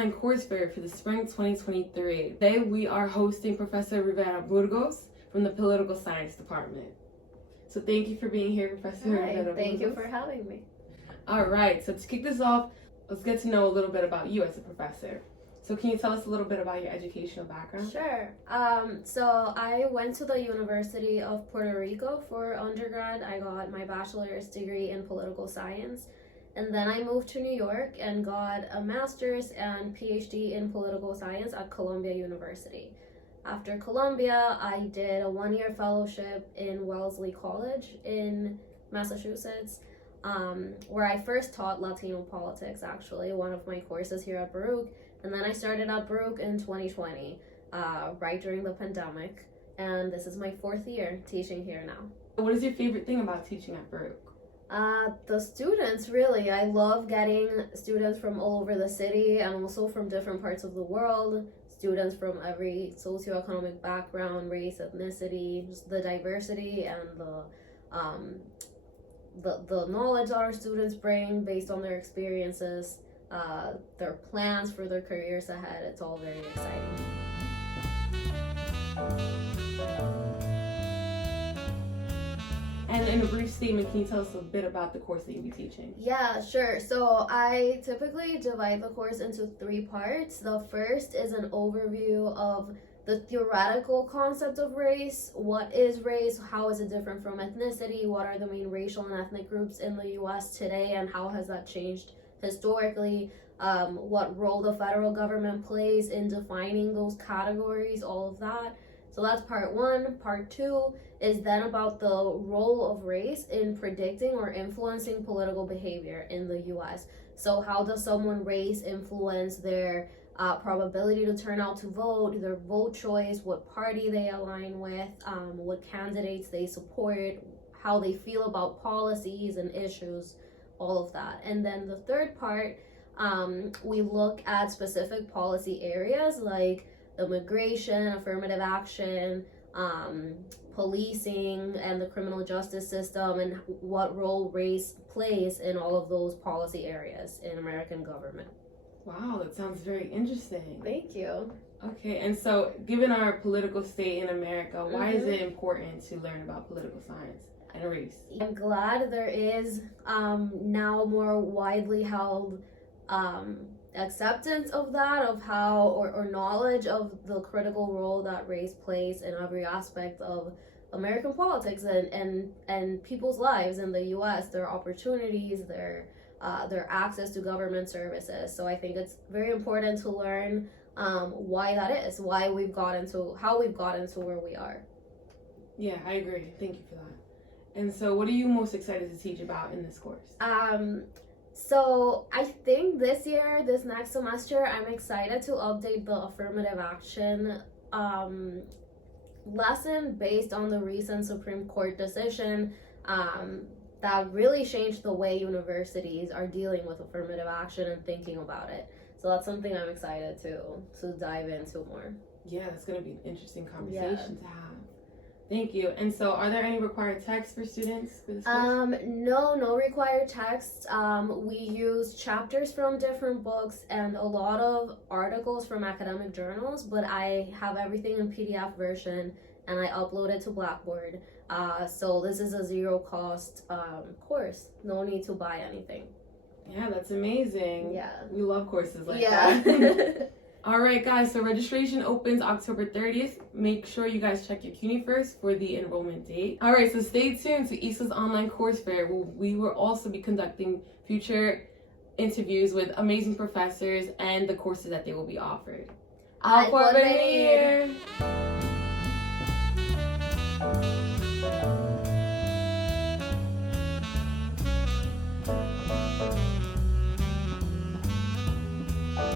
online course fair for the spring 2023. Today we are hosting Professor Rivera Burgos from the Political Science Department. So thank you for being here, Professor Rivera Burgos. Thank you for having me. All right, so to kick this off, let's get to know a little bit about you as a professor. So can you tell us a little bit about your educational background? Sure. So I went to the University of Puerto Rico for undergrad. I got my bachelor's degree in political science. And then I moved to New York and got a master's and PhD in political science at Columbia University. After Columbia, I did a 1-year fellowship in Wellesley College in Massachusetts, where I first taught Latino politics, actually, one of my courses here at Baruch. And then I started at Baruch in 2020, right during the pandemic. And this is my 4th year teaching here now. What is your favorite thing about teaching at Baruch? The students, really. I love getting students from all over the city and also from different parts of the world, students from every socioeconomic background, race, ethnicity, just the diversity and the knowledge that our students bring based on their experiences, their plans for their careers ahead. It's all very exciting. And in a brief statement, can you tell us a bit about the course that you'll be teaching? Yeah, sure. So I typically divide the course into 3 parts. The first is an overview of the theoretical concept of race. What is race? How is it different from ethnicity? What are the main racial and ethnic groups in the U.S. today, and how has that changed historically? What role the federal government plays in defining those categories, all of that. So that's part 1. Part 2 is then about the role of race in predicting or influencing political behavior in the U.S. So how does someone's race influence their probability to turn out to vote, their vote choice, what party they align with, what candidates they support, how they feel about policies and issues, all of that. And then the third part, we look at specific policy areas like immigration, affirmative action, policing, and the criminal justice system, and what role race plays in all of those policy areas in American government. Wow, that sounds very interesting. Thank you. Okay, and so given our political state in America, why is it important to learn about political science and race? I'm glad there is now more widely held acceptance of that, of how, or knowledge of the critical role that race plays in every aspect of American politics and people's lives in the U.S., their opportunities, their access to government services. So I think it's very important to learn why that is, how we've gotten to where we are. Yeah, I agree. Thank you for that. And so what are you most excited to teach about in this course? So I think this next semester, I'm excited to update the affirmative action lesson based on the recent Supreme Court decision that really changed the way universities are dealing with affirmative action and thinking about it. So that's something I'm excited to dive into more. Yeah, that's going to be an interesting conversation to have. Thank you. And so are there any required texts for students for this course? No required texts. We use chapters from different books and a lot of articles from academic journals, but I have everything in PDF version and I upload it to Blackboard. So this is a zero-cost course. No need to buy anything. Yeah, that's amazing. Yeah. We love courses like that. All right, guys, so registration opens October 30th. Make sure you guys check your CUNYfirst for the enrollment date. All right, so stay tuned to ISLA'S online course fair. We will also be conducting future interviews with amazing professors and the courses that they will be offered. Porvenir!